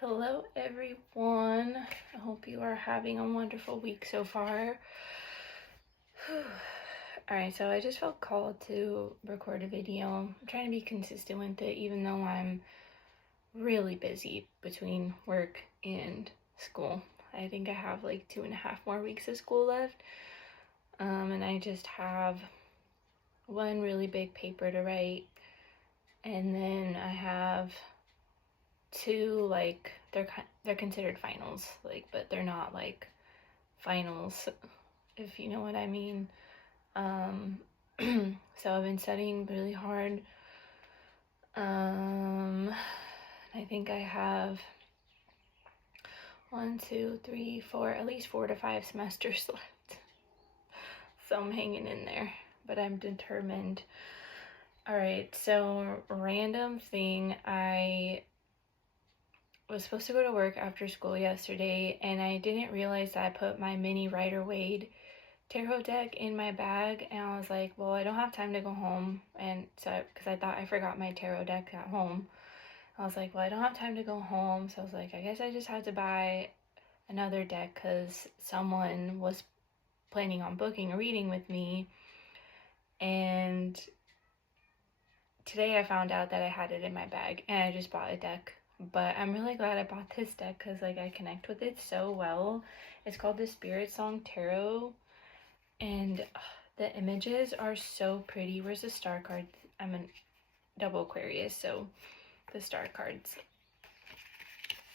Hello everyone. I hope you are having a wonderful week so far. Alright, so I just felt called to record a video. I'm trying to be consistent with it even though I'm really busy between work and school. I think I have like 2.5 more weeks of school left. And I just have one really big paper to write, and then I have two, like, they're considered finals, like, but they're not like finals, if you know what I mean. So I've been studying really hard. I think I have 1, 2, 3, 4, at least 4 to 5 semesters left. So I'm hanging in there, but I'm determined. Alright, so random thing, I was supposed to go to work after school yesterday, and I didn't realize that I put my mini Rider-Waite tarot deck in my bag, and I was like, well, I don't have time to go home, and so because I thought I forgot my tarot deck at home. I was like, well, I don't have time to go home, so I was like, I guess I just had to buy another deck because someone was planning on booking a reading with me, and today I found out that I had it in my bag, and I just bought a deck. But I'm really glad I bought this deck because, like, I connect with it so well. It's called the Spirit Song Tarot, and the images are so pretty. Where's the star card? I'm a double Aquarius, so the star card's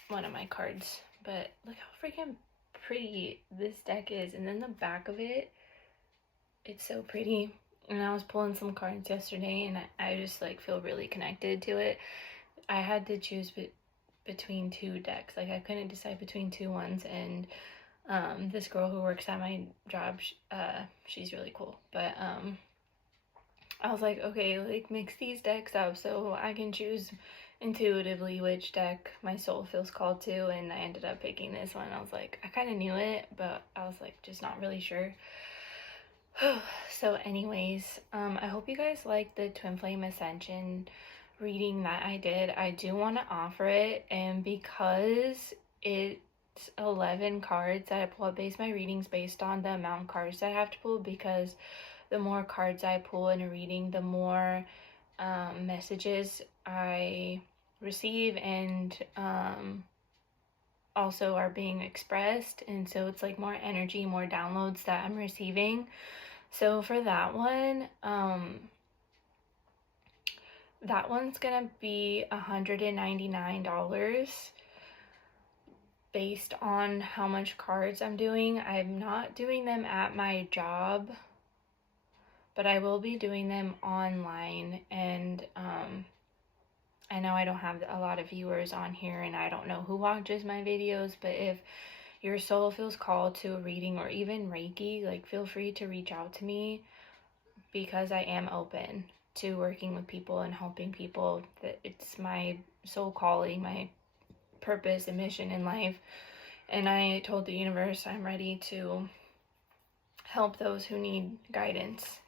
one of my cards. But look how freaking pretty this deck is. And then the back of it, it's so pretty. And I was pulling some cards yesterday, and I just, like, feel really connected to it. I had to choose between two decks. Like, I couldn't decide between two ones, and this girl who works at my job, she's really cool. But I was like, okay, like, mix these decks up so I can choose intuitively which deck my soul feels called to, and I ended up picking this one. I was like, I kind of knew it, but I was like, just not really sure. So anyways, I hope you guys liked the Twin Flame Ascension reading that I did. I do want to offer it, and because it's 11 cards that I pull, I base my readings based on the amount of cards that I have to pull, because the more cards I pull in a reading, the more messages I receive, and also are being expressed, and so it's like more energy, more downloads that I'm receiving. So for that one, that one's gonna be $199 based on how much cards I'm doing. I'm not doing them at my job, but I will be doing them online. And I know I don't have a lot of viewers on here, and I don't know who watches my videos, but if your soul feels called to a reading or even Reiki, like, feel free to reach out to me, because I am open to working with people and helping people. That it's my soul calling, my purpose and mission in life. And I told the universe I'm ready to help those who need guidance.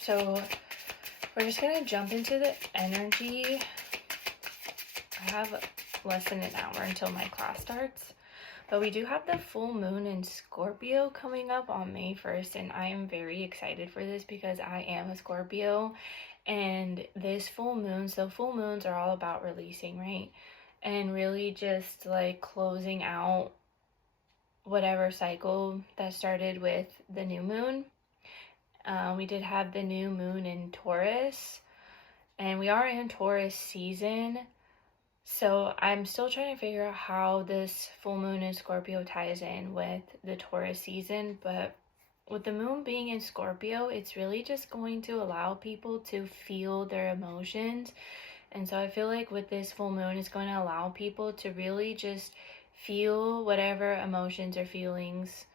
So we're just gonna jump into the energy. I have less than an hour until my class starts, but we do have the full moon in Scorpio coming up on May 1st, and I am very excited for this because I am a Scorpio, and this full moon, so full moons are all about releasing, right? And really just, like, closing out whatever cycle that started with the new moon. We did have the new moon in Taurus, and we are in Taurus season. So I'm still trying to figure out how this full moon in Scorpio ties in with the Taurus season, but with the moon being in Scorpio, it's really just going to allow people to feel their emotions. And so I feel like with this full moon, it's going to allow people to really just feel whatever emotions or feelings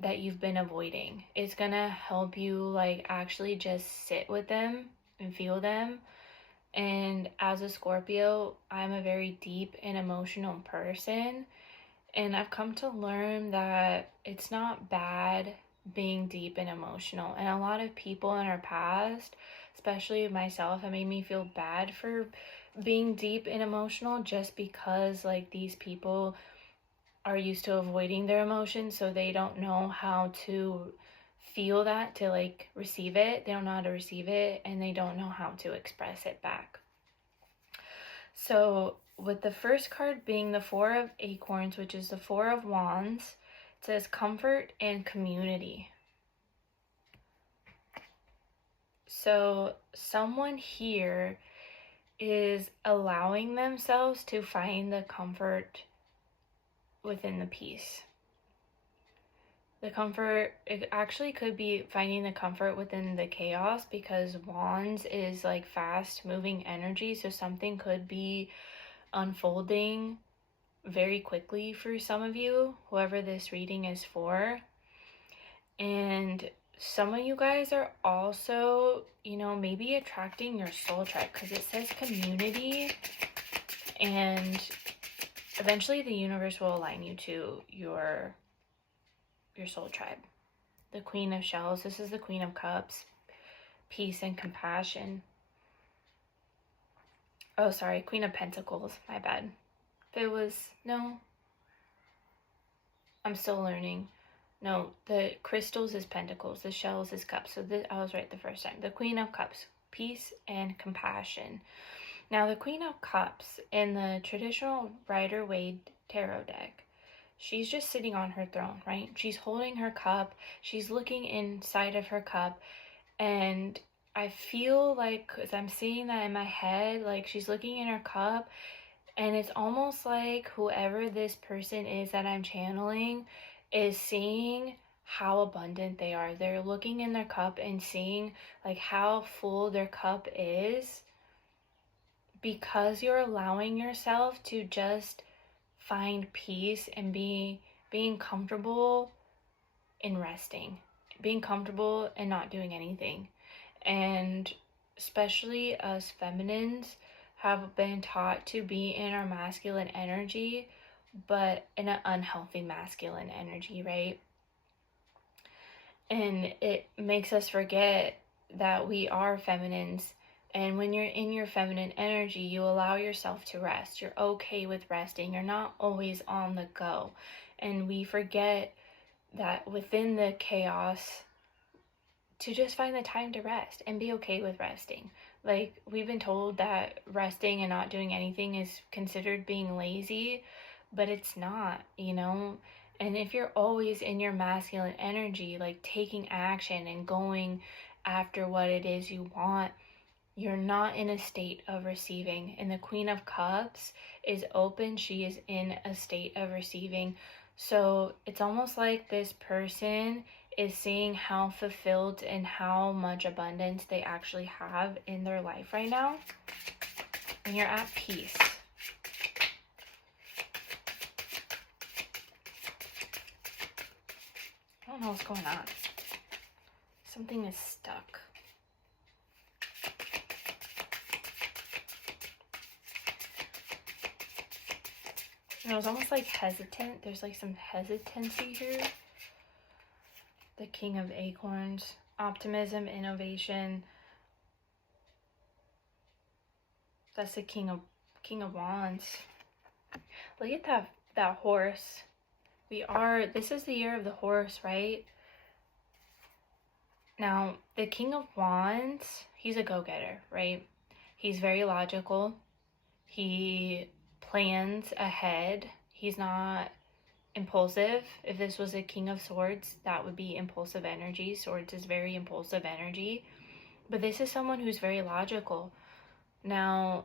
that you've been avoiding. It's going to help you, like, actually just sit with them and feel them. And as a Scorpio, I'm a very deep and emotional person, and I've come to learn that it's not bad being deep and emotional. And a lot of people in our past, especially myself, have made me feel bad for being deep and emotional just because like these people are used to avoiding their emotions, so they don't know how to feel that, to like receive it. They don't know how to receive it, and they don't know how to express it back. So with the first card being the Four of Acorns, which is the Four of Wands, it says comfort and community. So someone here is allowing themselves to find the comfort within the peace. The comfort, it actually could be finding the comfort within the chaos, because Wands is like fast moving energy, so something could be unfolding very quickly for some of you, whoever this reading is for. And some of you guys are also, you know, maybe attracting your soul tribe, because it says community, and eventually the universe will align you to your soul tribe. The Queen of Shells, this is the Queen of Cups, peace and compassion. Oh, sorry, Queen of Pentacles, my bad. If it was, no, I'm still learning. No, the crystals is pentacles, the shells is cups. So I was right the first time. The Queen of Cups, peace and compassion. Now, the Queen of Cups in the traditional Rider-Waite tarot deck, she's just sitting on her throne, right? She's holding her cup. She's looking inside of her cup. And I feel like, as I'm seeing that in my head, like she's looking in her cup, and it's almost like whoever this person is that I'm channeling is seeing how abundant they are. They're looking in their cup and seeing like how full their cup is, because you're allowing yourself to just find peace and being comfortable in resting, being comfortable and not doing anything. And especially us feminines have been taught to be in our masculine energy, but in an unhealthy masculine energy, right? And it makes us forget that we are feminines. And when you're in your feminine energy, you allow yourself to rest. You're okay with resting. You're not always on the go. And we forget that within the chaos, to just find the time to rest and be okay with resting. Like, we've been told that resting and not doing anything is considered being lazy, but it's not, you know? And if you're always in your masculine energy, like taking action and going after what it is you want, you're not in a state of receiving. And the Queen of Cups is open. She is in a state of receiving. So it's almost like this person is seeing how fulfilled and how much abundance they actually have in their life right now. And you're at peace. I don't know what's going on. Something is stuck. You know, it's almost like hesitant. There's like some hesitancy here. The King of Acorns, optimism, innovation. That's the King of Wands. Look at that horse. This is the year of the horse, right? Now, the King of Wands, he's a go-getter, right? He's very logical. He plans ahead. He's not impulsive. If this was a King of Swords, that would be impulsive energy. Swords is very impulsive energy. But this is someone who's very logical. Now,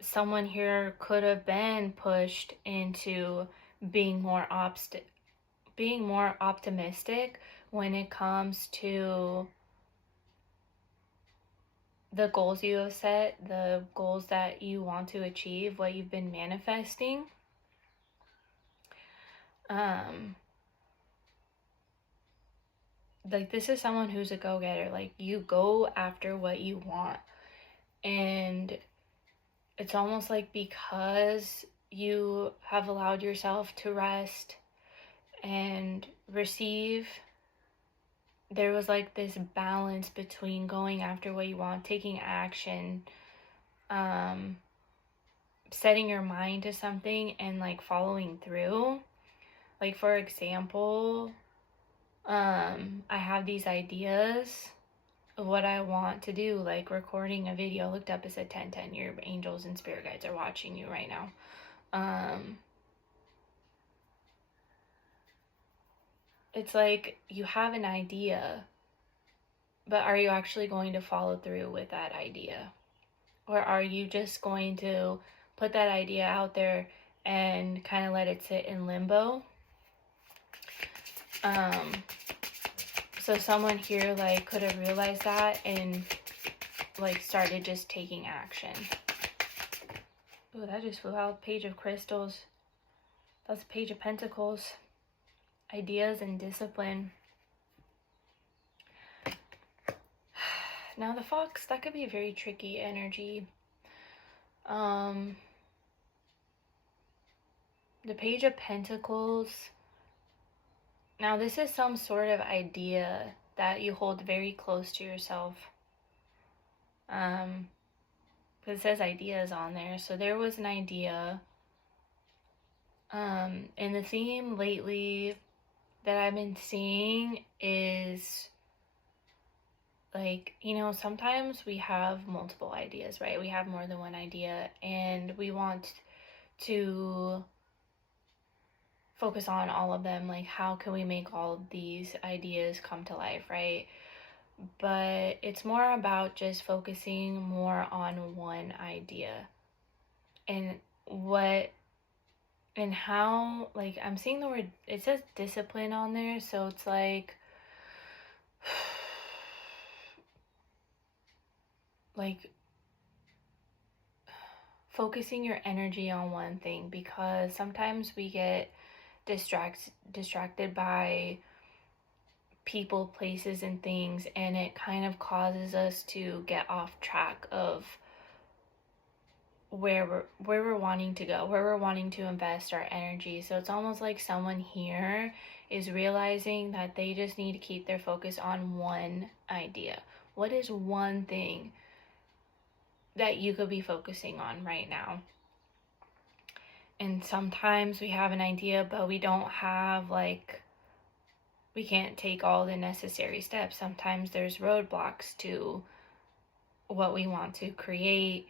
someone here could have been pushed into being more optimistic when it comes to the goals you have set, the goals that you want to achieve, what you've been manifesting. Like, this is someone who's a go-getter. Like, you go after what you want. And it's almost like because you have allowed yourself to rest and receive, there was like this balance between going after what you want, taking action, setting your mind to something and like following through. Like, for example, I have these ideas of what I want to do, like recording a video. Looked up, it said 10:10. Your angels and spirit guides are watching you right now. It's like you have an idea, but are you actually going to follow through with that idea? Or are you just going to put that idea out there and kind of let it sit in limbo? So someone here like could have realized that and like started just taking action. Oh, that just flew out. Page of Crystals. That's a Page of Pentacles. Ideas and discipline. Now the Fox, that could be a very tricky energy. The Page of Pentacles. Now this is some sort of idea that you hold very close to yourself. Because it says ideas on there. So there was an idea. And the theme lately that I've been seeing is like, you know, sometimes we have multiple ideas, right? We have more than one idea and we want to focus on all of them. Like, how can we make all of these ideas come to life, right? But it's more about just focusing more on one idea and what and how, like, I'm seeing the word, it says discipline on there, so it's like focusing your energy on one thing, because sometimes we get distracted by people, places, and things, and it kind of causes us to get off track of where we're wanting to go, where we're wanting to invest our energy. So it's almost like someone here is realizing that they just need to keep their focus on one idea. What is one thing that you could be focusing on right now? And sometimes we have an idea, but we don't have, like, we can't take all the necessary steps. Sometimes there's roadblocks to what we want to create.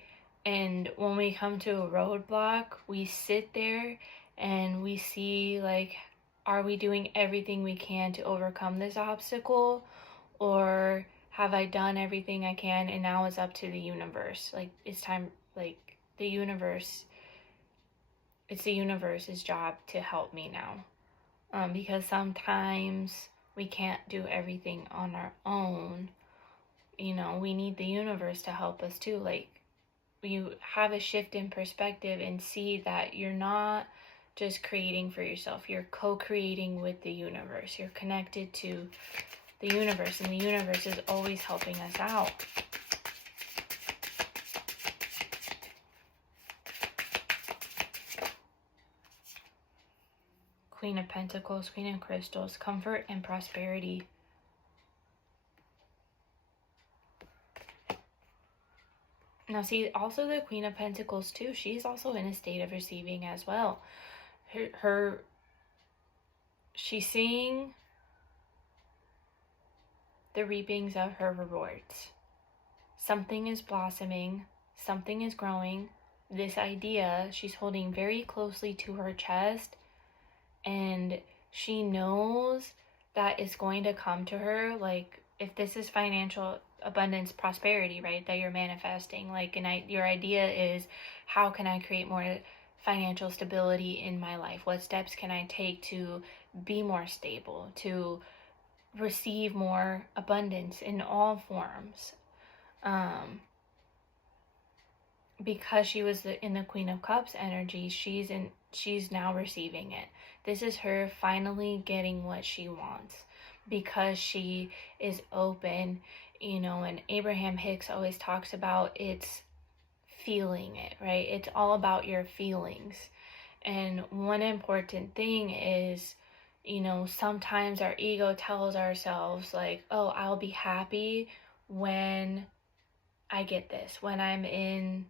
And when we come to a roadblock, we sit there and we see, like, are we doing everything we can to overcome this obstacle? Or have I done everything I can and now it's up to the universe? Like, it's time, like, the universe, it's the universe's job to help me now. Because sometimes we can't do everything on our own. You know, we need the universe to help us too. Like, you have a shift in perspective and see that you're not just creating for yourself. You're co-creating with the universe. You're connected to the universe, and the universe is always helping us out. Queen of Pentacles, Queen of Crystals, comfort and prosperity. Now see, also the Queen of Pentacles too, she's also in a state of receiving as well. She's seeing the reapings of her rewards. Something is blossoming, something is growing. This idea she's holding very closely to her chest, and she knows that it's going to come to her. Like, if this is financial abundance, prosperity, right, that you're manifesting, like, and your idea is, how can I create more financial stability in my life? What steps can I take to be more stable, to receive more abundance in all forms? Because she was in the Queen of Cups energy, she's now receiving it. This is her finally getting what she wants, because she is open. You know, and Abraham Hicks always talks about it's feeling it, right? It's all about your feelings. And one important thing is, you know, sometimes our ego tells ourselves, like, oh, I'll be happy when I get this, when I'm in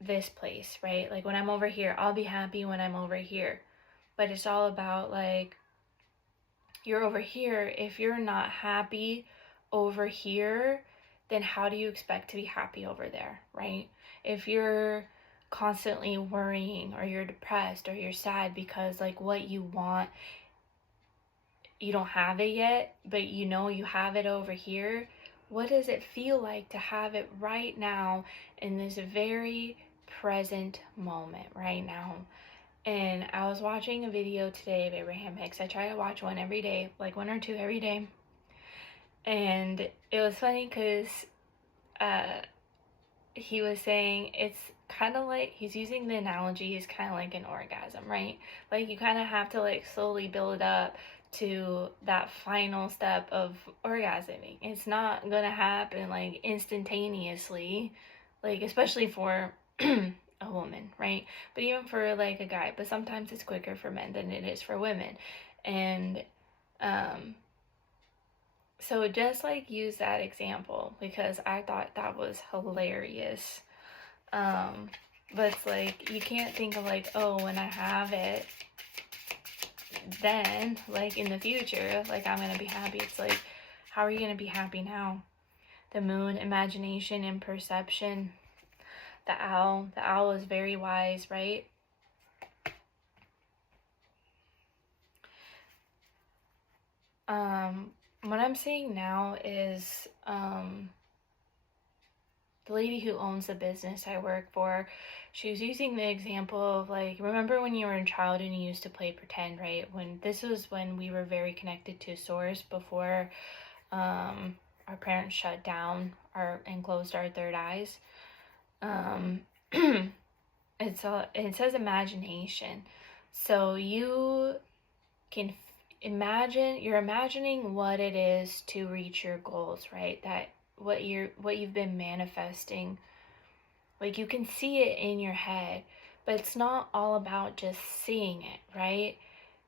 this place, right? Like when I'm over here, I'll be happy when I'm over here. But it's all about like, you're over here. If you're not happy over here, then how do you expect to be happy over there, right? If you're constantly worrying, or you're depressed, or you're sad because like what you want, you don't have it yet, but you know you have it over here, what does it feel like to have it right now in this very present moment right now? And I was watching a video today of Abraham Hicks. I try to watch one every day, like one or two every day. And it was funny because he was saying it's kind of like, he's using the analogy, is kind of like an orgasm, right? Like you kind of have to like slowly build up to that final step of orgasming. It's not gonna happen like instantaneously, like especially for a woman, right? But even for like a guy, but sometimes it's quicker for men than it is for women. And so just like use that example because I thought that was hilarious. But it's like, you can't think of like, oh, when I have it, then like in the future, like I'm gonna be happy. It's like, how are you gonna be happy now? The moon, imagination and perception. The owl is very wise, right? What I'm seeing now is the lady who owns the business I work for, she was using the example of like, remember when you were a child and you used to play pretend, right? When this was when we were very connected to source before our parents shut down and closed our third eyes. It says imagination. So you can imagine, you're imagining what it is to reach your goals, right? That what you've been manifesting. Like you can see it in your head, but it's not all about just seeing it, right?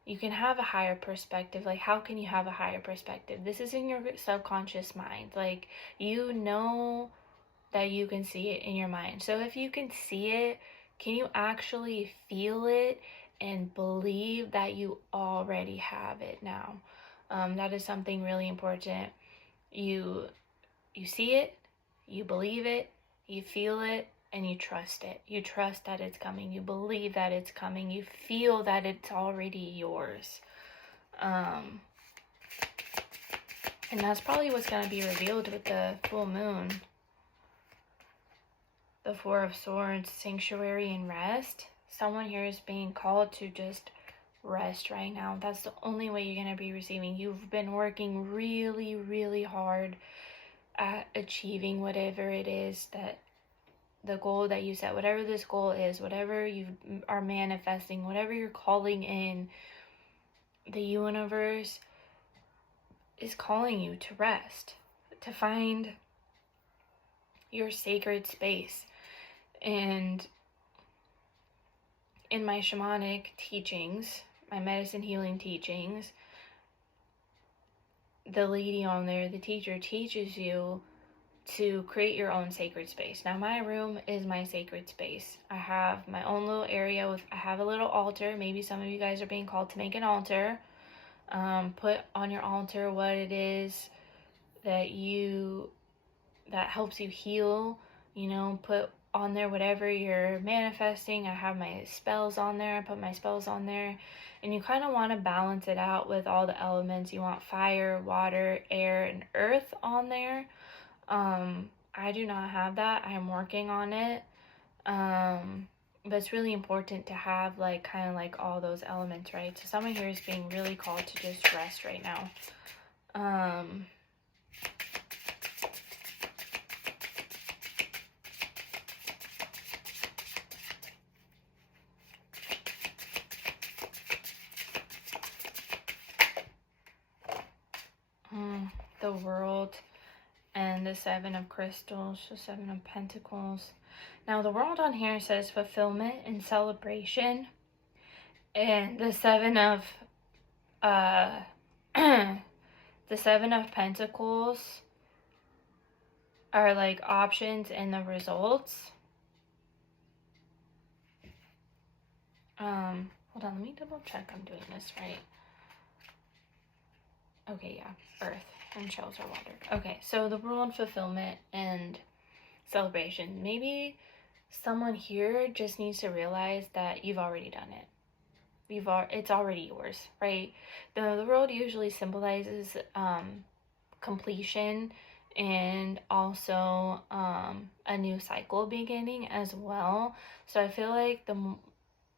You can have a higher perspective. Like how can you have a higher perspective? This is in your subconscious mind. Like you know that you can see it in your mind. So if you can see it, can you actually feel it and believe that you already have it now? That is something really important. You see it, you believe it, you feel it, and you trust it. You trust that it's coming. You believe that it's coming. You feel that it's already yours. And that's probably what's going to be revealed with the full moon. The Four of Swords, sanctuary and rest. Someone here is being called to just rest right now. That's the only way you're going to be receiving. You've been working really, really hard at achieving whatever it is that the goal that you set, whatever this goal is, whatever you are manifesting, whatever you're calling in, the universe is calling you to rest, to find your sacred space. And in my shamanic teachings, my medicine healing teachings, the lady on there, the teacher, teaches you to create your own sacred space. Now my room is my sacred space. I have my own little area I have a little altar. Maybe some of you guys are being called to make an altar. Put on your altar what it is that helps you heal. Put on there whatever you're manifesting. I have my spells on there. I put my spells on there. And you kind of want to balance it out with all the elements. You want fire, water, air, and earth on there. I do not have that. I'm working on it. But it's really important to have like kind of like all those elements, right? So someone here is being really called to just rest right now. The World and the Seven of Crystals, the Seven of Pentacles. Now the World on here says fulfillment and celebration, and the Seven of the Seven of Pentacles are like options and the results. hold on, let me double check I'm doing this right. Okay, yeah, earth and shells are water. Okay, so the rule in fulfillment and celebration. Maybe someone here just needs to realize that you've already done it. It's already yours, right? The world usually symbolizes completion and also a new cycle beginning as well. So I feel like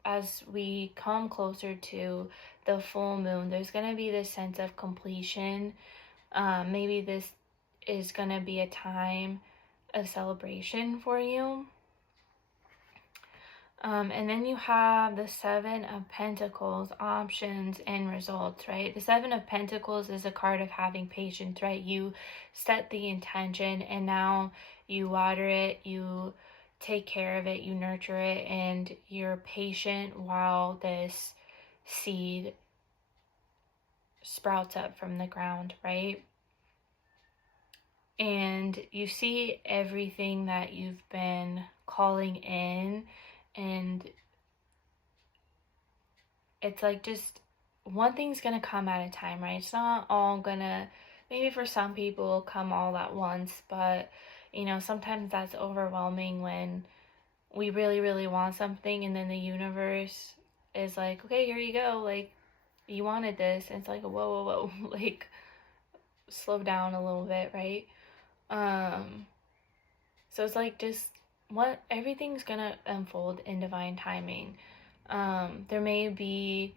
as we come closer to the full moon, there's going to be this sense of completion. Maybe this is going to be a time of celebration for you. And then you have the Seven of Pentacles, options and results, right? The Seven of Pentacles is a card of having patience, right? You set the intention and now you water it, you take care of it, you nurture it, and you're patient while this seed sprouts up from the ground, right? And you see everything that you've been calling in, and it's like just one thing's gonna come at a time, right? It's not all gonna, maybe for some people, come all at once, but you know, sometimes that's overwhelming when we really, really want something and then the universe is like, okay, here you go, like, you wanted this, and it's like, whoa, like, slow down a little bit, right? So it's like just everything's gonna unfold in divine timing. There may be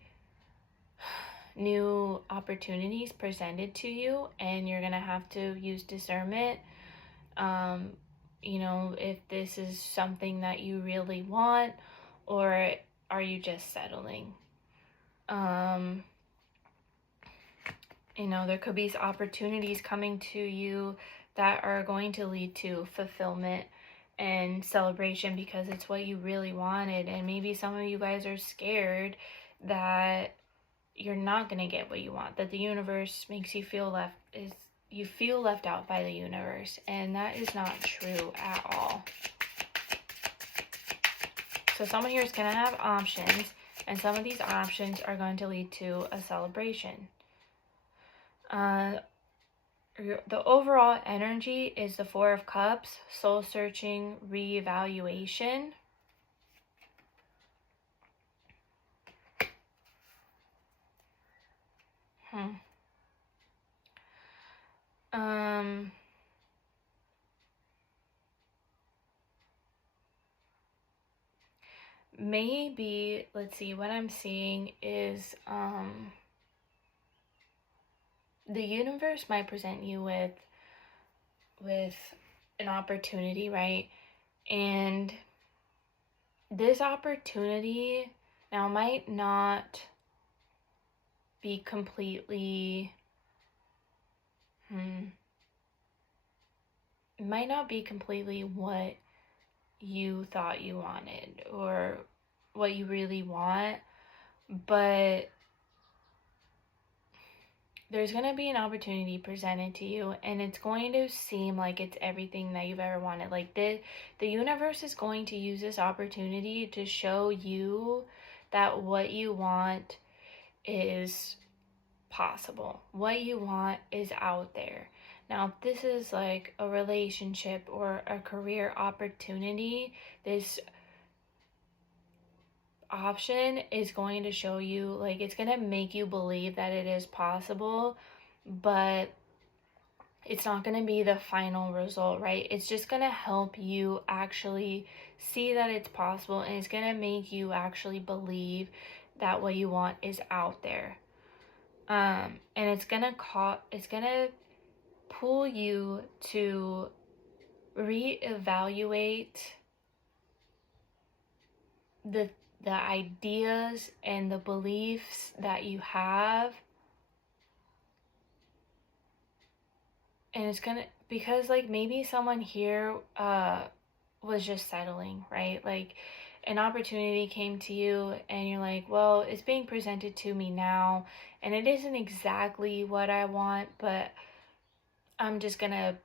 new opportunities presented to you and you're gonna have to use discernment. You know, if this is something that you really want, or are you just settling? You know, there could be opportunities coming to you that are going to lead to fulfillment and celebration because it's what you really wanted. And maybe some of you guys are scared that you're not going to get what you want, that the universe makes you feel left out by the universe, and that is not true at all. So someone here is going to have options, and some of these options are going to lead to a celebration. The overall energy is the Four of Cups, soul searching, reevaluation. Maybe, let's see, what I'm seeing is the universe might present you with an opportunity, right? And this opportunity now might not be completely it might not be completely what you thought you wanted or what you really want, but there's going to be an opportunity presented to you, and it's going to seem like it's everything that you've ever wanted. Like the universe is going to use this opportunity to show you that what you want is possible. What you want is out there. Now, if this is like a relationship or a career opportunity, this option is going to show you, like, it's going to make you believe that it is possible, but it's not going to be the final result, right? It's just going to help you actually see that it's possible, and it's going to make you actually believe that what you want is out there. And it's going to pull you to reevaluate the ideas and the beliefs that you have. And it's gonna, because like maybe someone here was just settling, right? Like an opportunity came to you and you're like, well, it's being presented to me now and it isn't exactly what I want, but I'm just gonna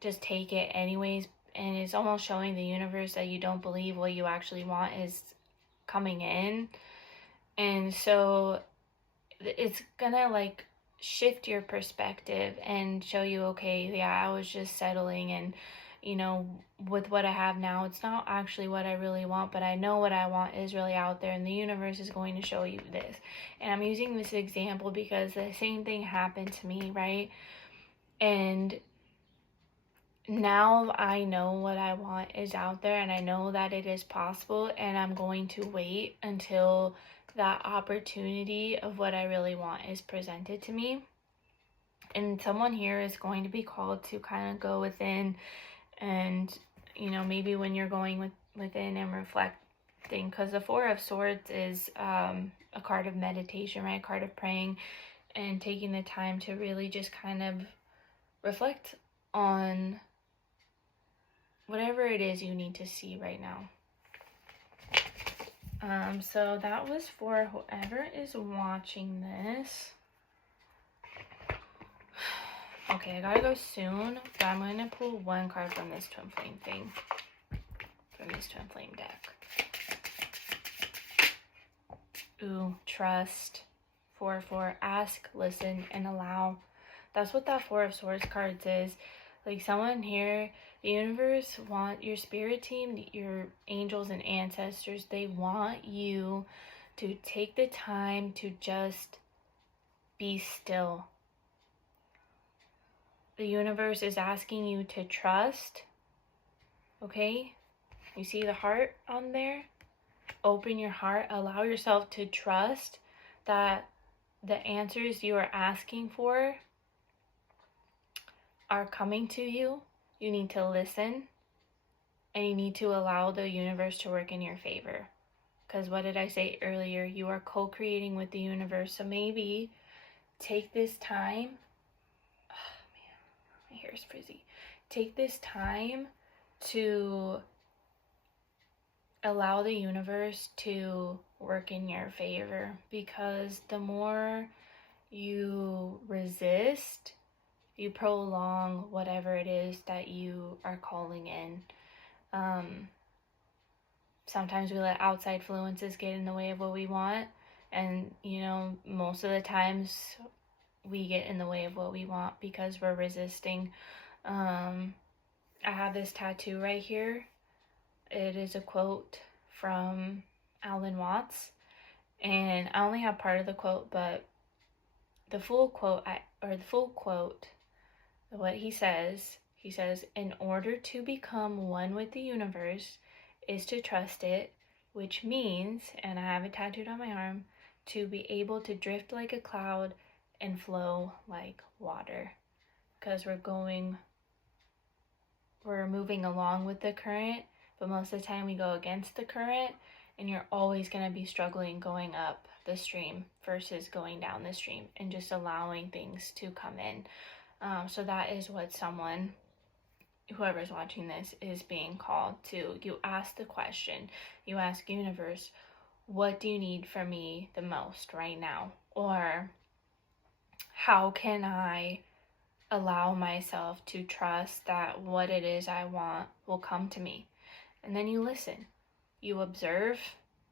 take it anyways. And it's almost showing the universe that you don't believe what you actually want is coming in. And so it's gonna like shift your perspective and show you, okay, yeah, I was just settling, and you know, with what I have now, it's not actually what I really want, but I know what I want is really out there, and the universe is going to show you this. And I'm using this example because the same thing happened to me, right? And now I know what I want is out there, and I know that it is possible, and I'm going to wait until that opportunity of what I really want is presented to me. And someone here is going to be called to kind of go within, and you know, maybe when you're going within and reflecting, because the Four of Swords is a card of meditation, right? A card of praying and taking the time to really just kind of reflect on whatever it is you need to see right now. So that was for whoever is watching this. Okay, I gotta go soon, but I'm gonna pull one card from this Twin Flame thing. From this Twin Flame deck. Ooh, trust. 4-4, ask, listen, and allow. That's what that Four of Swords card is. Like, someone here, the universe your spirit team, your angels and ancestors, they want you to take the time to just be still. The universe is asking you to trust, okay? You see the heart on there? Open your heart, allow yourself to trust that the answers you are asking for are coming to you. You need to listen, and you need to allow the universe to work in your favor. Because what did I say earlier? You are co-creating with the universe. So maybe take this time. Oh man, my hair is frizzy. Take this time to allow the universe to work in your favor, because the more you resist, you prolong whatever it is that you are calling in. Sometimes we let outside influences get in the way of what we want, and you know, most of the times we get in the way of what we want because we're resisting. I have this tattoo right here. It is a quote from Alan Watts, and I only have part of the quote, but the full quote, what he says, in order to become one with the universe is to trust it, which means, and I have it tattooed on my arm, to be able to drift like a cloud and flow like water. Because we're moving along with the current, but most of the time we go against the current, and you're always going to be struggling going up the stream versus going down the stream and just allowing things to come in. So that is what whoever's watching this is being called to. You ask the question, you ask universe, what do you need from me the most right now? Or how can I allow myself to trust that what it is I want will come to me? And then you listen, you observe.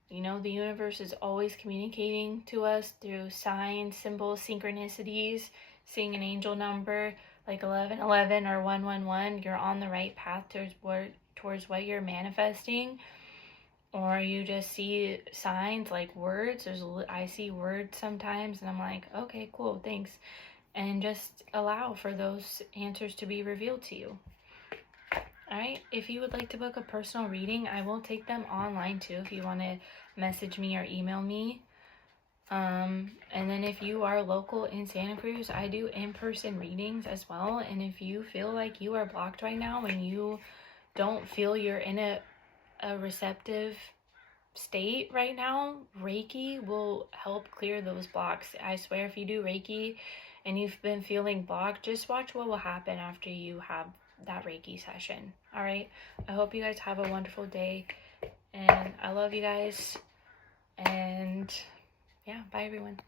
You know, the universe is always communicating to us through signs, symbols, synchronicities. Seeing an angel number like 1111 or 111, you're on the right path towards what you're manifesting. Or you just see signs like words. I see words sometimes, and I'm like, okay, cool, thanks. And just allow for those answers to be revealed to you. Alright, if you would like to book a personal reading, I will take them online too if you want to message me or email me. And then if you are local in Santa Cruz, I do in-person readings as well. And if you feel like you are blocked right now and you don't feel you're in a receptive state right now, Reiki will help clear those blocks. I swear, if you do Reiki and you've been feeling blocked, just watch what will happen after you have that Reiki session. All right, I hope you guys have a wonderful day, and I love you guys, and yeah, bye everyone.